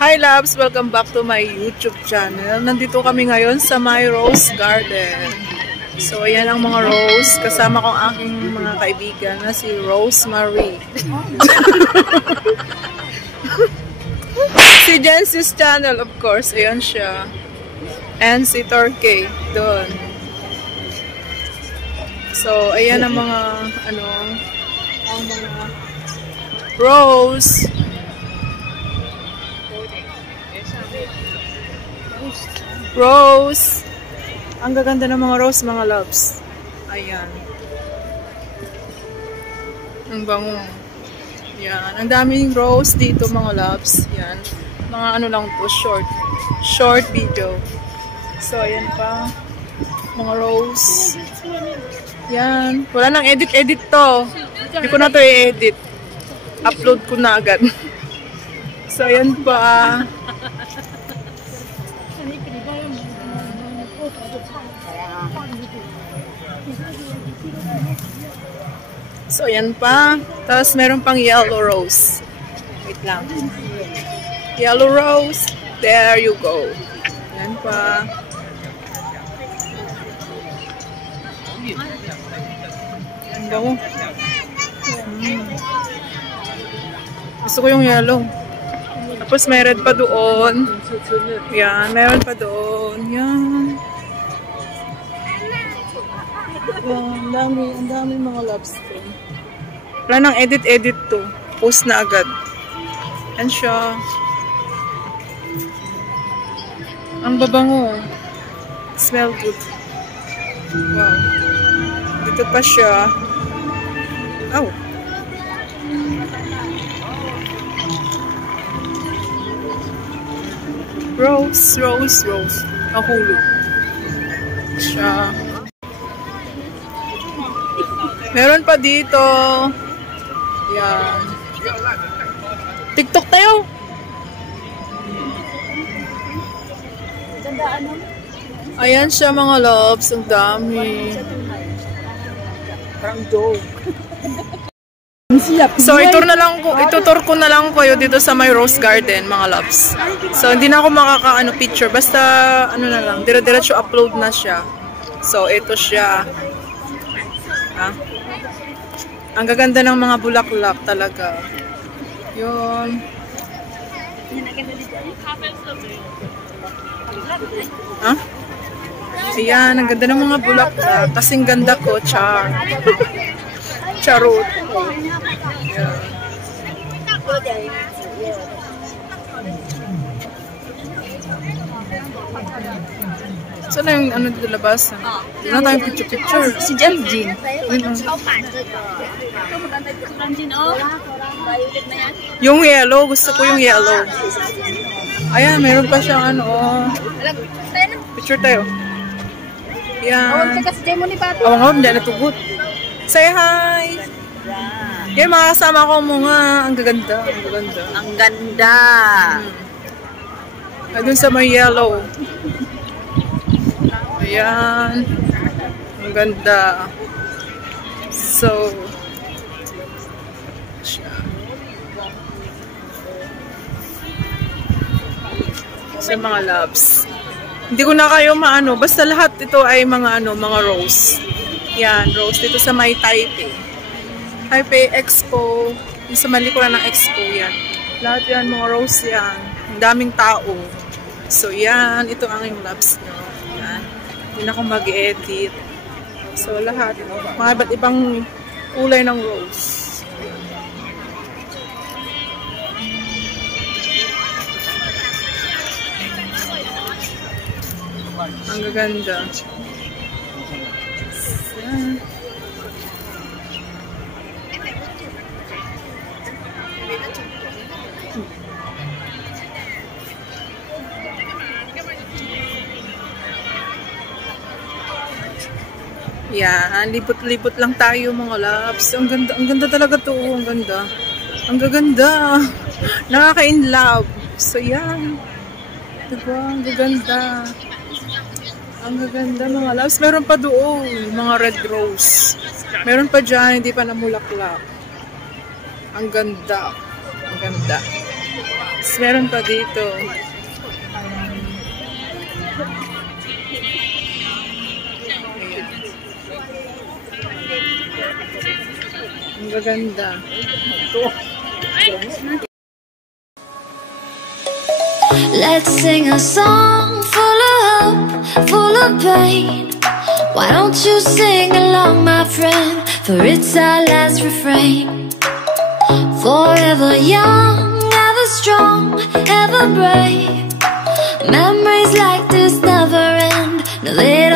Hi loves! Welcome back to my YouTube channel. Nandito kami ngayon sa my rose garden. So ayan ang mga rose. Kasama ko ang aking mga kaibigan na si Rosemary. Si Jensis channel of course. Ayan siya. And si Torque doon. So ayan ang mga ang mga rose. Rose. Ang gaganda ng mga rose, mga loves. Ayan. Ang bango. Yan. Ang daming rose dito, mga loves. Yan. Mga ano lang to, short video. So, ayan pa. Mga rose. Yan. Wala nang edit to. Hindi ko na to i-edit. Upload ko na agad. So, ayan pa. So, ayan pa. Tapos, meron pang yellow rose. Wait lang. Yellow rose. There you go. Ayan pa. Ayan ba mo? Gusto ko yung yellow. Tapos, may red pa doon. Yan. Meron pa doon. Yan. Ang dami mga loves to. Wala nang edit to. Post na agad. Yan siya. Ang babango. Smell good. Wow. Dito pa siya. Ow. Rose. Nahulog. Siya. Meron pa dito. Yan. TikTok tayo. Ayan siya mga loves. Ang dami. Parang dog. So, itutur ko na lang kayo dito sa my rose garden, mga loves. So, hindi na ako picture. Basta, na lang. Dire-diretso upload na siya. So, ito siya. Ha? Ang gaganda ng mga bulaklak talaga. Yun. Ha? Ayan, ang ganda ng mga bulaklak. Kasing ganda ko, char. Charot. Ayan. Saan na yung dito labas? Hindi na tayong picture. Si Jean. Yung yellow. Gusto ko yung yellow. Ayan, meron pa siyang Picture tayo. Ayan. Hindi na tugot. Say hi! Yan, mga kasama ko mga. Ang gaganda. Ang ganda. Doon sa may yellow. Ayan. Ang ganda. So, sa mga loves. Hindi ko na kayo basta lahat ito ay mga mga rose. Yan, rose dito sa may Taipei Expo. Yung sa malikuran ng Expo yan. Lahat yan, mga rose yan. Ang daming tao. So, yan. Ito ang yung loves nyo. Yan. Hindi na ako mag-edit. So, lahat. Mga iba't ibang kulay ng rose. Ang gaganda. Yan. Yan, libot-libot lang tayo mga loves. Ang ganda talaga to. Ang gaganda. Nakaka-in-love. So yan. Diba? Ang gaganda. Ang gaganda mga loves. Meron pa doon, mga red rose. Meron pa dyan, hindi pa namulaklak. Ang ganda. Ang ganda. Tapos meron pa dito. Ang gaganda. Let's sing a song full of hope, full of pain. Why don't you sing along, my friend? For it's our last refrain. Forever young, ever strong, ever brave. Memories like this never end. No, they